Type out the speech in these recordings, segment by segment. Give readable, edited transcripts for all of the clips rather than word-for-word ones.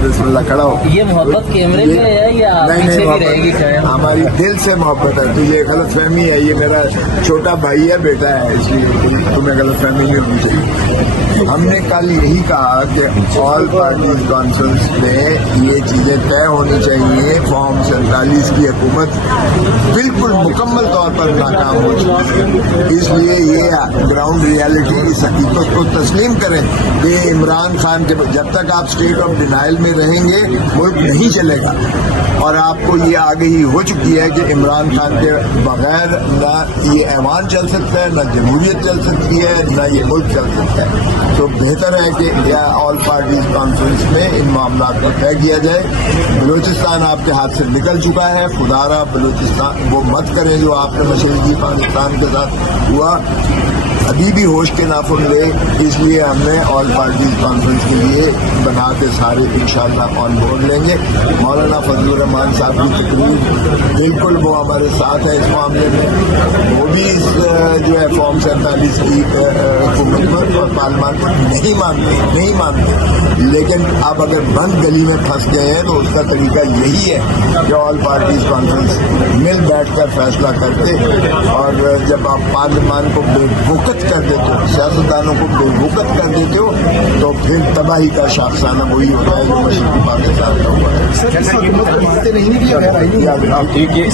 बिस्मिल्लाह खड़ा हो। ये मोहब्बत कैमरे में है या पीछे भी रहेगी? हमारी दिल से मोहब्बत है। तो ये गलत फहमी है, ये मेरा छोटा भाई है, बेटा है, इसलिए तुम्हें गलत फहमी नहीं होनी चाहिए। हमने कल यही कहा कि ऑल पार्टीज कॉन्फ्रेंस में ये चीजें तय होनी चाहिए। फॉर्म 47 की हुकूमत बिल्कुल मुकम्मल तौर पर नाकाम हो चुकी है, इसलिए ये ग्राउंड रियलिटी की हकीकत को तस्लीम करें कि इमरान खान के जब तक आप स्टेट ऑफ डिनाइल में रहेंगे मुल्क नहीं चलेगा। और आपको ये आगही हो चुकी है कि इमरान खान के बगैर न ये ऐवान चल सकता है, न जमहूरियत चल सकती है, न ये मुल्क चल सकता है। तो बेहतर है कि ऑल पार्टीज कॉन्फ्रेंस में इन मामला को तय किया जाए। बलूचिस्तान आपके हाथ से निकल चुका है, खुदारा बलूचिस्तान वो मत करें जो आपने मशरकी पाकिस्तान के साथ हुआ। अभी भी होश के नाखुन ले, इसलिए हमने ऑल पार्टीज कॉन्फ्रेंस के लिए बना के सारे इंशाअल्लाह ऑन बोर्ड लेंगे। मौलाना फजलुर रहमान साहब की तकरीर बिल्कुल वो हमारे साथ है इस मामले में। वो भी इस जो है फॉर्म 47 की हुकूमत पर और पार्लियामेंट पर नहीं मानते। लेकिन अब अगर बंद गली में फंस गए हैं तो उसका तरीका यही है कि ऑल पार्टीज कॉन्फ्रेंस मिल बैठ कर फैसला करते। और जब आप पार्लियामेंट को बेवकूफ़ कर देते हो, सियासतदानों को बेवकूफ़ कर देते हो, तो फिर तबाही का शाखसाना वही होता है जो मशरकी पाकिस्तान का हुआ है। ठीक है,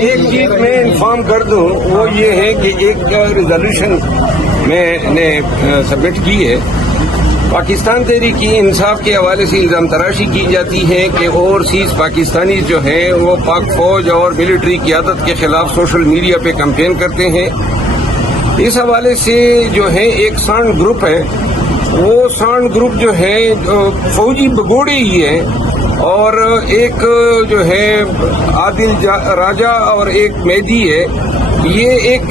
एक चीज मैं इन्फॉर्म कर दूं, वो ये है कि एक रिजोल्यूशन मैंने सबमिट की है। पाकिस्तान तहरीक इंसाफ के हवाले से इल्जाम तराशी की जाती है कि ओवरसीज पाकिस्तानी जो हैं वो पाक फौज और मिलिट्री क़यादत के खिलाफ सोशल मीडिया पे कैंपेन करते हैं। इस हवाले से जो है एक सांड ग्रुप है, वो सांड ग्रुप जो है फौजी भगोड़े ही है, और एक जो है आदिल राजा और एक मेहदी है। ये एक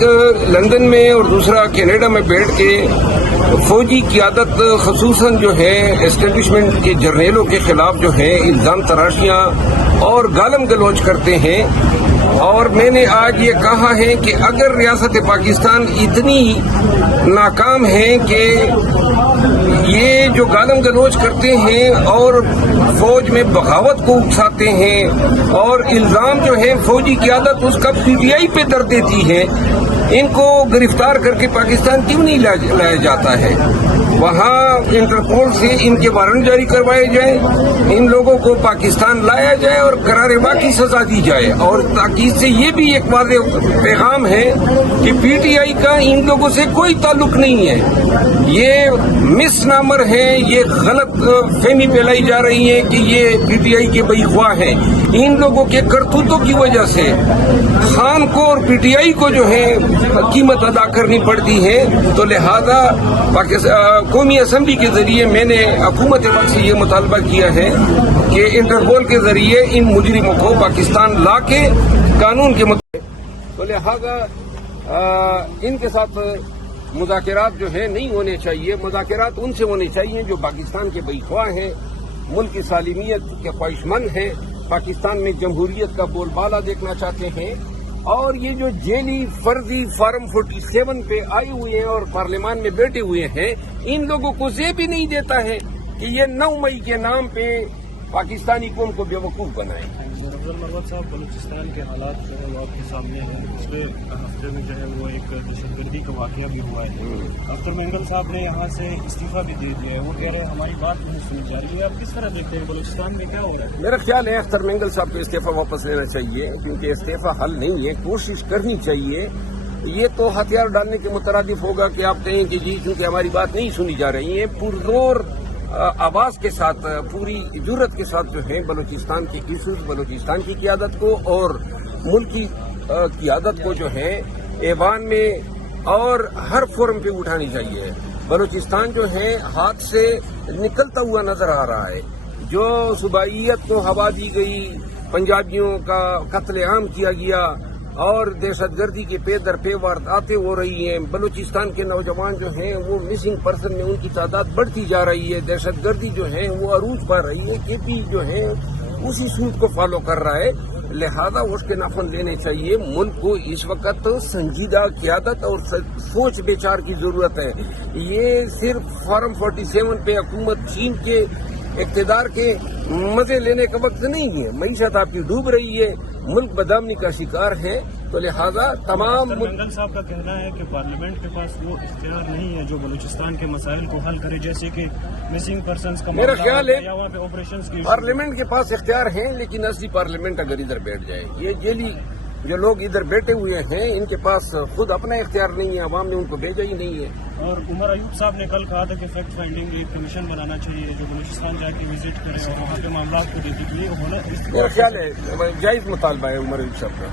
लंदन में और दूसरा कनाडा में बैठ के फौजी क़यादत खसूसन जो है एस्टेब्लिशमेंट के जर्नेलों के खिलाफ जो है इल्ज़ाम तराशियाँ और गालम गलौज करते हैं। और मैंने आज ये कहा है कि अगर रियासत पाकिस्तान इतनी नाकाम है कि ये जो गालम गलौज करते हैं और फौज में बगावत को उकसाते हैं और इल्जाम जो है फौजी क़यादत उसका PTI पे दर देती है, इनको गिरफ्तार करके पाकिस्तान क्यों नहीं लाया जाता है? वहाँ इंटरपोल से इनके वारंट जारी करवाए जाए, इन लोगों को पाकिस्तान लाया जाए और करारे वाक़ई सजा दी जाए। और ताकि इससे ये भी एक वाज़ेह पैगाम है कि PTI का इन लोगों से कोई ताल्लुक नहीं है। ये मिसनामर है, ये गलत फहमी फैलाई जा रही है कि ये PTI के बईख्वाह हैं। इन लोगों के करतूतों की वजह से खान को और PTI को जो है कीमत अदा करनी पड़ती है। तो लिहाजा कौमी असम्बली के जरिए मैंने हुकूमत वक्त से ये मुतालबा किया है कि इंटरपोल के जरिए इन मुजरिमों को पाकिस्तान ला के कानून के मुताबिक, तो लिहाजा इनके साथ मुज़ाकरात जो है नहीं होने चाहिए। मुज़ाकरात उनसे होने चाहिए जो पाकिस्तान के बईख्वाह हैं, मुल्क की सालिमियत के ख्वाहिशमंद हैं, पाकिस्तान में जमहूरियत का बोलबाला देखना चाहते हैं। और ये जो जेली फर्जी फार्म 47 पे आए हुए हैं और पार्लियामान में बैठे हुए हैं, इन लोगों को ज़ेब भी नहीं देता है कि ये 9 मई के नाम पे पाकिस्तानी कौम को बेवकूफ़ बनाए। मरवत साहब, बलूचिस्तान के हालात जो है वो आपके सामने हैं। पिछले हफ्ते में जो है वो एक दहशतगर्दी का वाक़या भी हुआ है। अख्तर मेंगल साहब ने यहाँ से इस्तीफा भी दे दिया है। वो कह रहे हैं हमारी बात नहीं सुनी जा रही है। आप किस तरह देखते हैं बलूचिस्तान में क्या हो रहा है? मेरा ख्याल है अख्तर मेंगल साहब को इस्तीफा वापस लेना चाहिए, क्योंकि इस्तीफा हल नहीं है, कोशिश करनी चाहिए। ये तो हथियार डालने के मुतरादिफ होगा कि आप कहें कि जी क्योंकि हमारी बात नहीं सुनी जा रही है। पुरजोर आवाज के साथ, पूरी जुर्रत के साथ जो है बलूचिस्तान के इशूज, बलूचिस्तान की क़यादत को और मुल्क की क़यादत को जो है ऐवान में और हर फोरम पे उठानी चाहिए। बलूचिस्तान जो है हाथ से निकलता हुआ नजर आ रहा है। जो सूबाइयत को हवा दी गई, पंजाबियों का कत्लेआम किया गया और दहशतगर्दी के पे दर पे वारदातें हो रही हैं। बलूचिस्तान के नौजवान जो हैं वो मिसिंग पर्सन में उनकी तादाद बढ़ती जा रही है। दहशतगर्दी जो है वो अरूज पा रही है। KP जो है उसी सूद को फॉलो कर रहा है। لہذا اس کے ناخن لینے چاہیے. ملک کو اس وقت سنجیدہ قیادت اور سوچ بچار کی ضرورت ہے. یہ صرف فارم 47 پہ حکومت چین کے اقتدار کے مزے لینے کا وقت نہیں ہے. معیشت آپ کی ڈوب رہی ہے, ملک بدامنی کا شکار ہے, تو لہذا تمام منگل صاحب کا کہنا ہے کہ پارلیمنٹ کے پاس وہ اختیار نہیں ہے جو بلوچستان کے مسائل کو حل کرے, جیسے کہ مسنگ پرسنز کا میرا خیال ہے یا وہاں پہ آپریشنز کی پارلیمنٹ کے پاس اختیار ہیں, لیکن اصلی پارلیمنٹ اگر ادھر بیٹھ جائے, یہ جیلی جو لوگ ادھر بیٹھے ہوئے ہیں ان کے پاس خود اپنا اختیار نہیں ہے, عوام نے ان کو بھیجا ہی نہیں ہے. اور عمر ایوب صاحب نے کل کہا تھا کہ فیکٹ فائنڈنگ ایک کمیشن بنانا چاہیے جو بلوچستان جا کے وزٹ کرے اور وہاں پہ معاملات کو دیکھے. میرا خیال ہے جائز مطالبہ ہے عمر ایوب صاحب کا.